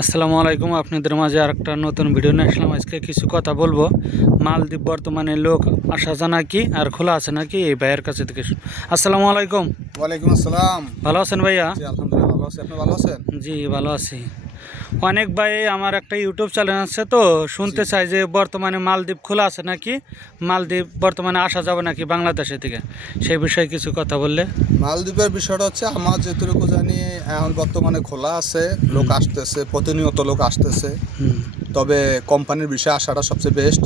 আসসালামু আলাইকুম আপনাদের মাঝে আর একটা নতুন ভিডিও নিয়ে আসলাম। আজকে কিছু কথা বলব। মালদ্বীপ বর্তমানে লোক আসা জানা কি আর খোলা আছে নাকি এই ভাইয়ের কাছে থেকে আসসালামু আলাইকুম। ওয়ালাইকুম আসসালাম। ভালো আছেন ভাইয়া? আলহামদুলিল্লাহ ভালো আছি। আপনি ভালো আছেন? জি ভালো আছি। অনেক ভাই আমার একটা ইউটিউব চ্যানেল আছে তো শুনতে চাই যে বর্তমানে মালদ্বীপ খোলা আছে নাকি? মালদ্বীপ বর্তমানে আসা যাবে নাকি বাংলাদেশে থেকে সেই বিষয়ে কিছু কথা বললে। মালদ্বীপের বিষয়টা হচ্ছে আমার যেটুকু জানি এখন বর্তমানে খোলা আছে লোক আসতেছে প্রতিনিয়ত লোক আসতেছে। তবে কোম্পানির বিষয়ে আসাটা সবচেয়ে বেস্ট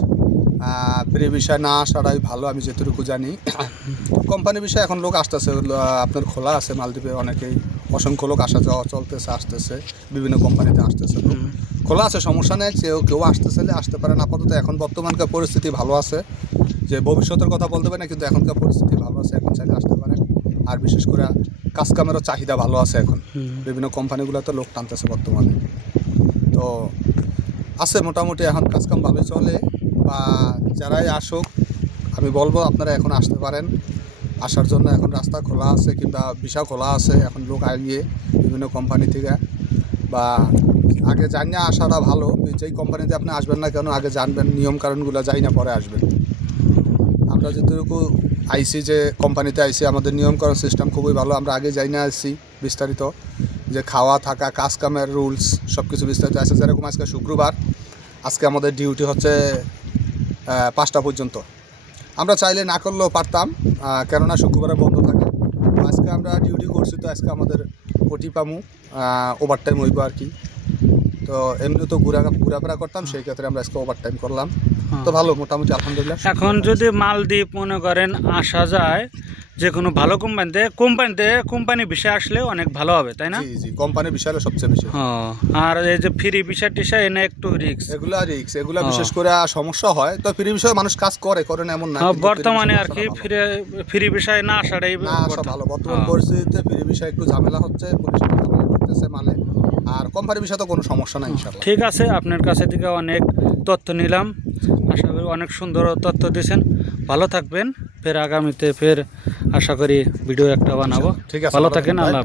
ফ্রি বিষয় না আসাটাই ভালো আমি যেটুকু জানি। কোম্পানি বিষয়ে এখন লোক আসতেছে আপনার খোলা আছে মালদ্বীপে অনেকেই অসংখ্য লোক আসা যাওয়া চলতেছে আসতেছে বিভিন্ন কোম্পানিতে আসতেছে লোক। খোলা আছে সমস্যা নেই কেউ কেউ আসতে চাইলে আসতে পারেন। আপাতত এখন বর্তমানকার পরিস্থিতি ভালো আছে। যে ভবিষ্যতের কথা বলতে পারি না কিন্তু এখনকার পরিস্থিতি ভালো আছে এখন চাইলে আসতে পারেন। আর বিশেষ করে কাজ কামেরও চাহিদা ভালো আছে এখন। বিভিন্ন কোম্পানিগুলোতে লোক টানতেছে বর্তমানে। তো আছে মোটামুটি এখন কাজকাম ভালোই চলে। বা যারাই আসুক, আমি বলব আপনারা এখন আসতে পারেন। আসার জন্য এখন রাস্তা খোলা আছে কিংবা ভিসা খোলা আছে, এখন লোক আগিয়ে বিভিন্ন কোম্পানি থেকে। বা আগে জানিয়ে আসাটা ভালো যেই কোম্পানিতে আপনি আসবেন না কেন, আগে জানবেন নিয়ম কারণগুলো যাই না পরে আসবেন। আমরা যেটুকু আইসি যে কোম্পানিতে আইসি আমাদের নিয়মকরণ সিস্টেম খুবই ভালো। আমরা আগে যাই না আসছি বিস্তারিত, যে খাওয়া থাকা কাজ কামের রুলস সব কিছু বিস্তারিত আছে। যেরকম আজকে শুক্রবার, আজকে আমাদের ডিউটি হচ্ছে পাঁচটা পর্যন্ত। আমরা চাইলে না করলেও পারতাম কেননা শুক্রবারে বন্ধ থাকে। তো আজকে আমরা ডিউটি করছি তো আজকে আমাদের ওটি পামু ওভার টাইম হইব আর কি। তো এমনি তো ঘুরা ঘোরাফেরা করতাম সেই ক্ষেত্রে আমরা আজকে ওভার টাইম করলাম। তো ভালো মোটামুটি আলহামদুলিল্লাহ। এখন যদি মালদ্বীপ মনে করেন আসা যায় যে কোনো ভালো কোম্পানিতে কোম্পানিতে কোম্পানি বিষয় আসলে অনেক ভালো হবে তাই না? জি জি কোম্পানির বিষয়ে সবচেয়ে বেশি। ও, আর এই যে ফ্রি বিষয় টিসা এনে একটু রিক্স এগুলা রিক্স এগুলা বিশেষ করে সমস্যা হয় তো ফ্রি বিষয়ে মানুষ কাজ করে করে না এমন না বর্তমানে আর কি ফ্রি ফ্রি বিষয় না আসাটাই ভালো। বর্তমান। ভালো। বর্তমান হ্যাঁ। পরিস্থিতিতে ফ্রি বিষয়ে একটু ঝামেলা হচ্ছে পুলিশ ঝামেলা করতেছে মানে আর কোম্পানির বিষয়ে তো কোনো সমস্যা নাই ঠিক আছে আপনার কাছে থেকে অনেক তথ্য নিলাম আশা করি অনেক সুন্দর তথ্য দিয়েছেন ভালো থাকবেন। ফের আগামীতে ফের আশা করি ভিডিও একটা বানাবো ঠিক আছে ভালো থাকেন আল্লাহ.